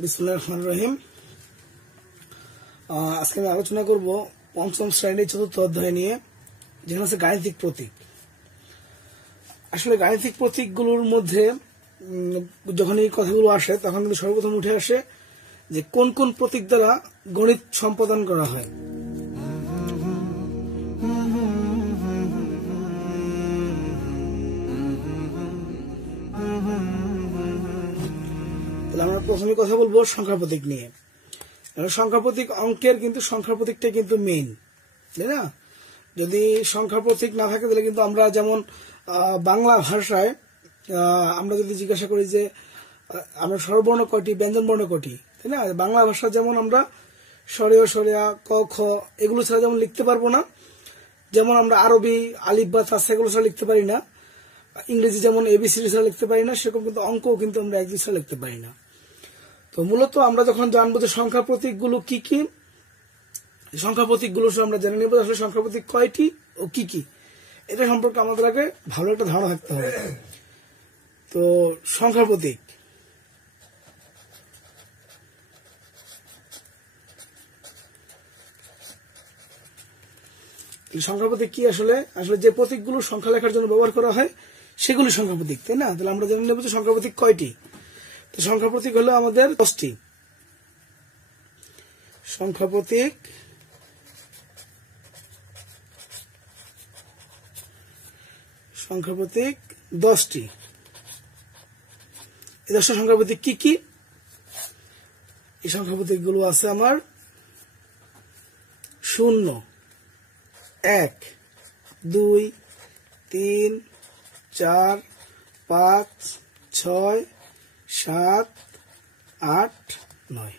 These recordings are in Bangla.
বিসমিল্লাহির রহমানির রহিম। আজকে আমি আলোচনা করব পঞ্চম শ্রেণীর চতুর্থ অধ্যায় নিয়ে, যেখানে আছে গাণিতিক প্রতীক। আসলে গাণিতিক প্রতীকগুলোর মধ্যে যখন এই কথাগুলো আসে তখন কিন্তু সর্বপ্রথম উঠে আসে যে কোন কোন প্রতীক দ্বারা গণিত সম্পাদন করা হয়। আমরা প্রথমে কথা বলবো সংখ্যা প্রতীক নিয়ে। সংখ্যা প্রতীক অঙ্কের কিন্তু সংখ্যা প্রতীকটা কিন্তু মেইন, তাই না? যদি সংখ্যা প্রতীক না থাকে তাহলে কিন্তু আমরা যেমন বাংলা ভাষায় আমরা যদি জিজ্ঞাসা করি যে আমরা স্বরবর্ণ কয়টি, ব্যঞ্জন বর্ণ কয়টি, তাই না? বাংলা ভাষা যেমন আমরা স্বরেয় স্বরেয়া ক খ এগুলো ছাড়া যেমন লিখতে পারবো না, যেমন আমরা আরবি আলিফ বা তাস এগুলো ছাড়া লিখতে পারি না, ইংরেজি যেমন এবিসিডি ছাড়া লিখতে পারি না, সেরকম কিন্তু অঙ্কও কিন্তু আমরা এক ছাড়া লিখতে পারি না। তো মূলত আমরা যখন জানবো যে সংখ্যা প্রতীকগুলো কি কি, সংখ্যা প্রতীকগুলো আমরা জেনে নেব আসলে সংখ্যা প্রতীক কয়টি ও কি কি, এটা সম্পর্কে আমাদের আগে ভালো একটা ধারণা থাকতে হবে। তো সংখ্যা প্রতীক, সংখ্যা প্রতীক কি? আসলে যে প্রতীকগুলো সংখ্যা লেখার জন্য ব্যবহার করা হয় সেগুলি সংখ্যা প্রতীক, তাই না? তাহলে আমরা জেনে নেব যে সংখ্যা প্রতীক কয়টি। তো সংখ্যা প্রতীক হলো আমাদের 10টি। সংখ্যা প্রতীক সংখ্যা প্রতীক 10টি। এই 10টা সংখ্যা প্রতীক কি কি? এই সংখ্যা প্রতীক গুলো আছে আমার 0, 1, 2, 3, 4, 5, 6, 7, 8, 9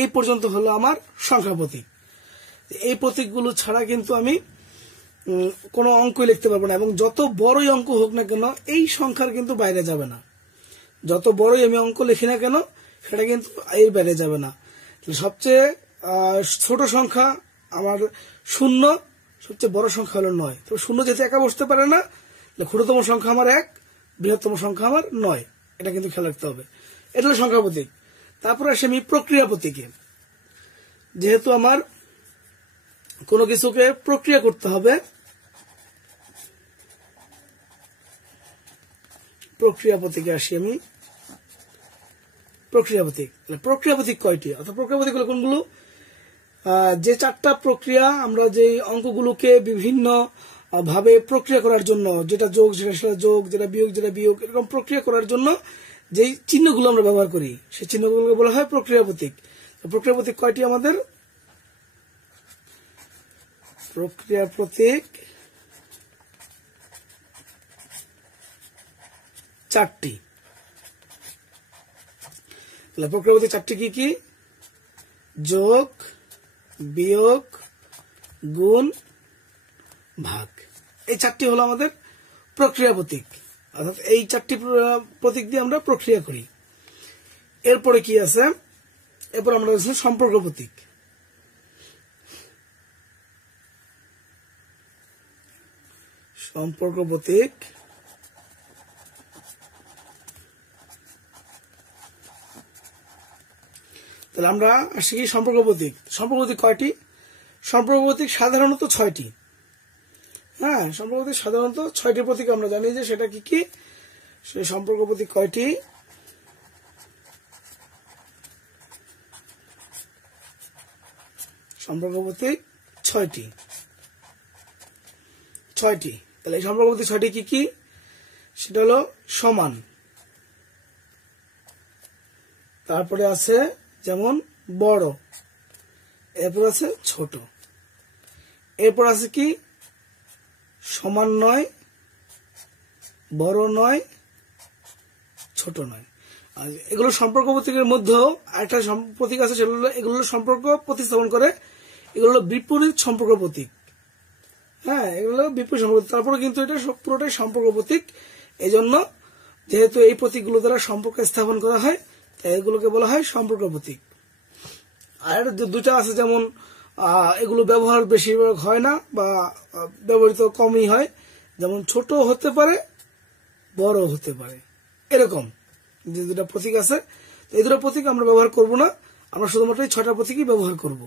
এই পর্যন্ত হলো আমার সংখ্যা প্রতীক। এই প্রতীকগুলো ছাড়া কিন্তু আমি কোনো অঙ্কই লিখতে পারবো না, এবং যত বড়ই অঙ্ক হোক না কেন এই সংখ্যার কিন্তু বাইরে যাবে না। যত বড়ই আমি অঙ্ক লিখি না কেন সেটা কিন্তু এর বাইরে যাবে না। সবচেয়ে ছোট সংখ্যা আমার 0, সবচেয়ে বড় সংখ্যা হলো 9। তো 0 যেহেতু একা বসতে পারে না, ক্ষুদ্রতম সংখ্যা আমার 1, বৃহত্তম সংখ্যা আমার 9, এটা কিন্তু খেয়াল রাখতে হবে। এটা হলো সংখ্যা প্রতীক। তারপরে আসে আমি প্রক্রিয়া প্রতীকে। যেহেতু আমার কোনো কিছুকে প্রক্রিয়া করতে হবে, প্রক্রিয়া প্রতীকে আসি আমি। প্রক্রিয়া প্রতীক, প্রক্রিয়া প্রতীক কয়টি, অর্থাৎ প্রক্রিয়া প্রতীক হলো কোনগুলো? যে 4টা প্রক্রিয়া আমরা যে অঙ্কগুলোকে বিভিন্ন ভাবে প্রক্রিয়া করার জন্য, যেটা যোগ সেটা যোগ, যেটা বিয়োগ এরকম প্রক্রিয়া করার জন্য যে চিহ্নগুলো আমরা ব্যবহার করি সেই চিহ্নগুলোকে বলা হয় প্রক্রিয়া প্রতীক। প্রক্রিয়া প্রতীক কয়টি আমাদের? প্রক্রিয়া প্রতীক 4টি। প্রক্রিয়া প্রতীক 4টি কি কি? যোগ, বিয়োগ, গুণ, ভাগ। এই 4টি হলো আমাদের প্রক্রিয়া প্রতীক, অর্থাৎ এই 4টি প্রতীক দিয়ে আমরা প্রক্রিয়া করি। এরপরে কি আছে? এরপর আমরা আছে সম্পর্ক প্রতীক। সম্পর্ক প্রতীক তাহলে আমরা আসি কি সম্পর্ক প্রতীক। সম্পর্ক প্রতীক কয়টি? সম্পর্ক প্রতীক সাধারণত 6টি। হ্যাঁ, সম্পর্ক প্রতীক সাধারণত 6টি প্রতীক আমরা জানি যে সেটা কি কি। সেই সম্পর্ক প্রতীক কয়টি? সম্পর্ক প্রতীক 6টি। তাহলে এই সম্পর্ক প্রতীক 6টি কি কি? সেটা হলো সমান, তারপরে আছে যেমন বড়, এরপর আছে ছোট, এরপর আছে কি সমান নয়, বড় নয়, ছোট নয়। আর এগুলো সম্পর্ক প্রতীকের মধ্যেও একটা প্রতীক আছে, সেগুলো এগুলো সম্পর্ক প্রতিস্থাপন করে, এগুলো বিপরীত সম্পর্ক প্রতীক। হ্যাঁ, এগুলো বিপরীত সম্পর্ক। তারপরে কিন্তু এটা পুরোটাই সম্পর্ক প্রতীক। এই জন্য যেহেতু এই প্রতীকগুলো দ্বারা সম্পর্ক স্থাপন করা হয়, তাই এগুলোকে বলা হয় সম্পর্ক প্রতীক। আর দুটা আছে, যেমন এগুলো ব্যবহার বেশিরভাগ হয় না বা ব্যবহৃত কমই হয়, যেমন ছোট হতে পারে, বড় হতে পারে, এরকম যে দুটা প্রতীক আছে। এই দুটো প্রতীক আমরা ব্যবহার করব না, আমরা শুধুমাত্র এই 6টা প্রতীকই ব্যবহার করব।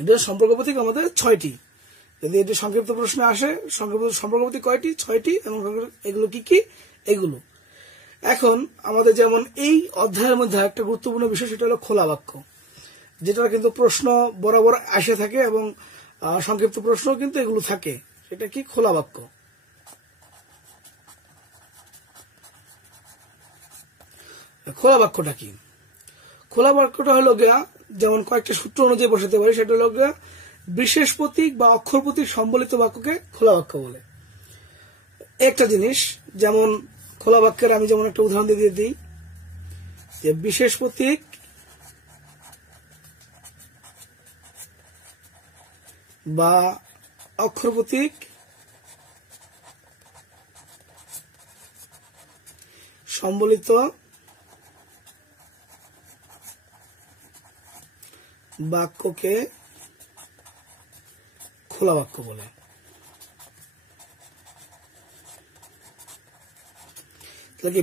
এটা সম্পর্ক প্রতীক আমাদের 6টি। যদি এটি সংক্ষিপ্ত প্রশ্নে আসে, সম্পর্ক প্রতীক কয়টি? 6টি। এবং এগুলো কি কি? এগুলো এখন আমাদের যেমন এই অধ্যায়ের মধ্যে একটা গুরুত্বপূর্ণ বিষয়, সেটা হলো খোলা বাক্য, যেটা কিন্তু প্রশ্ন বরাবর আসে থাকে এবং সংক্ষিপ্ত প্রশ্ন কিন্তু এগুলো থাকে। সেটা কি? খোলা বাক্য। খোলা বাক্যটা কি? খোলা বাক্যটা হলো গিয়া যেমন কয়েকটা সূত্র অনুযায়ী বসাতে পারি, সেটা হলো গিয়া বিশেষ প্রতীক বা অক্ষর প্রতীক সম্বলিত বাক্যকে খোলা বাক্য বলে। একটা জিনিস, যেমন খোলা বাক্যের আমি যেমন একটা উদাহরণ দিয়ে দিই, যে বিশেষ প্রতীক বা অক্ষর প্রতীক সম্বলিত বাক্যকে খোলা বাক্য বলে।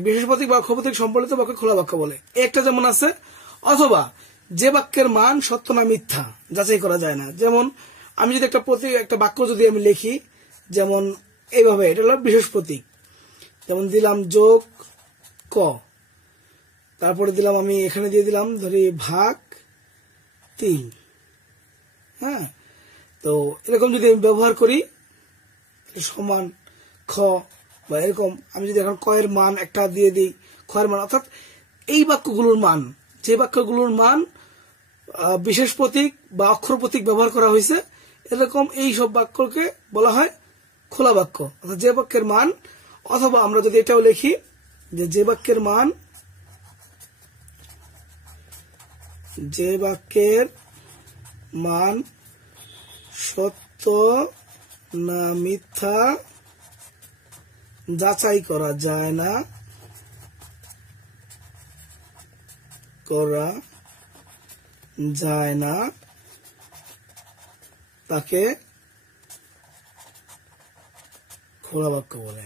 বিশেষ প্রতীক বা অক্ষর প্রতীক সম্বলিত বাক্য খোলা বাক্য বলে। একটা যেমন আছে, অথবা যে বাক্যের মান সত্য না মিথ্যা যাচাই করা যায় না। যেমন আমি যদি একটা বাক্য যদি আমি লিখি, যেমন এইভাবে, এটা হলো বিশেষ প্রতীক। যেমন দিলাম যোগ ক, তারপরে দিলাম আমি এখানে দিয়ে দিলাম ধরি ভাগ 3। হ্যাঁ, তো এরকম যদি আমি ব্যবহার করি, সমান খ বা এরকম, আমি যদি এখন ক এর মান একটা দিয়ে দিই, খ এর মান, অর্থাৎ এই বাক্যগুলোর মান, যে বাক্যগুলোর মান বিশেষ প্রতীক বা অক্ষর প্রতীক ব্যবহার করা হয়েছে, এরকম এই সব বাক্যকে বলা হয় খোলা বাক্য। অর্থাৎ যে বাক্যের মান, অথবা আমরা যদি এটাও লিখি যে বাক্যের মান সত্য না মিথ্যা যাচাই করা যায় না, তাকে খোলা বাক্য বলে।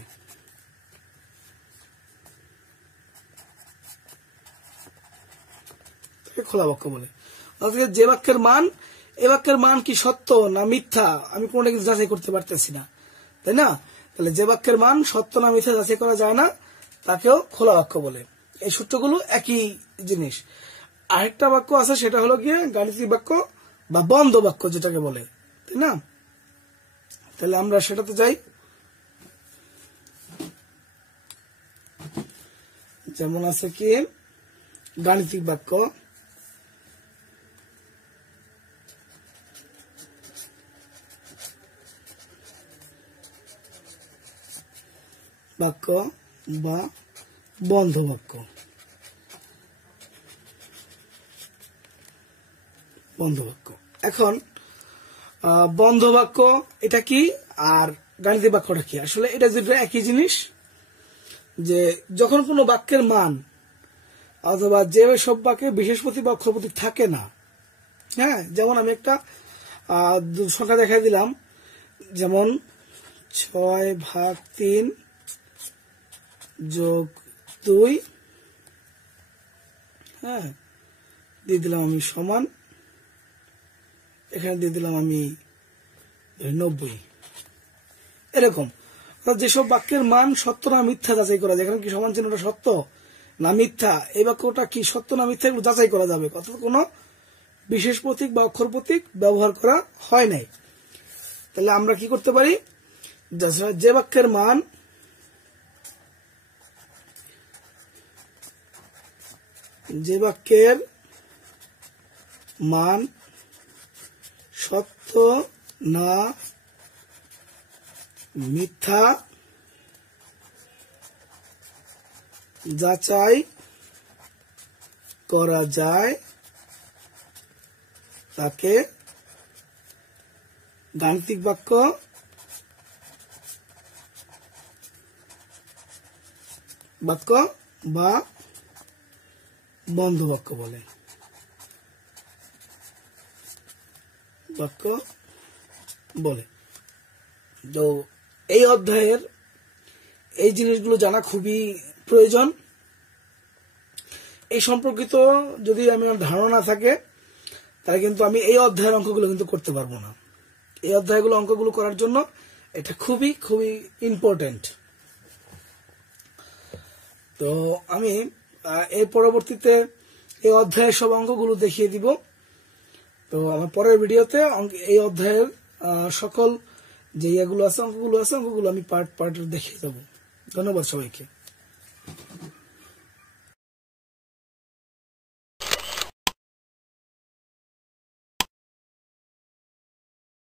খোলা বাক্য বলে। অর্থাৎ যে বাক্যের মান, এ বাক্যের মান কি সত্য না মিথ্যা, আমি কোনটা কিছু যাচাই করতে পারতেছি না, তাই না? তাহলে যে বাক্যের মান সত্য না মিথ্যা যাচাই করা যায় না, তাকেও খোলা বাক্য বলে। এই সূত্রগুলো একই জিনিস। আরেকটা বাক্য আছে, সেটা হলো গিয়ে গাণিতিক বাক্য বা বন্ধ বাক্য যেটাকে বলে, তাই না? তাহলে আমরা সেটাতে যাই। যেমন আছে কি গাণিতিক বাক্য, বা বন্ধ বাক্য। এখন বন্ধ বাক্য এটা কি আর গাণিতিক বাক্যটা কি? আসলে এটা যেটা একই জিনিস, যে যখন কোনো বাক্যের মান অথবা যে সব বাক্যে বিশেষ প্রতীক বা অক্ষর প্রতীক থাকে না। হ্যাঁ, যেমন আমি একটা সংখ্যা দেখাই দিলাম, যেমন 6/3 যোগ 2, হ্যাঁ, দিয়ে দিলাম আমি সমান, এখানে দিয়ে দিলাম আমি 90। এরকম যেসব বাক্যের মান সত্য না মিথ্যা যাচাই করা যায়, এখানে কি সমান চিহ্নটা সত্য না মিথ্যা, এই বাক্যটা কি সত্য না মিথ্যা এগুলো যাচাই করা যাবে, অর্থাৎ কোনো বিশেষ প্রতীক বা অক্ষর প্রতীক ব্যবহার করা হয় নাই। তাহলে আমরা কি করতে পারি, যে বাক্যের মান সত্য না মিথ্যা যাচাই করা যায়, তাকে গাণিতিক বাক্য বা বন্ধ বাক্য বলে। তো এই অধ্যায়ের এই জিনিসগুলো জানা খুবই প্রয়োজন। এই সম্পর্কিত যদি আমার ধারণা না থাকে তাহলে কিন্তু আমি এই অধ্যায়ের অঙ্কগুলো কিন্তু করতে পারবো না। এই অধ্যায়গুলো অঙ্কগুলো করার জন্য এটা খুবই খুবই ইম্পর্টেন্ট। তো আমি এই পরবর্তীতে এই অধ্যায়ের সব অঙ্কগুলো দেখিয়ে দিব। তো আমার পরের ভিডিওতে এই অধ্যায়ের সকল যে ইয়েগুলো আছে অঙ্কগুলো আমি পার্ট পার্ট দেখিয়ে দেবো। ধন্যবাদ সবাইকে।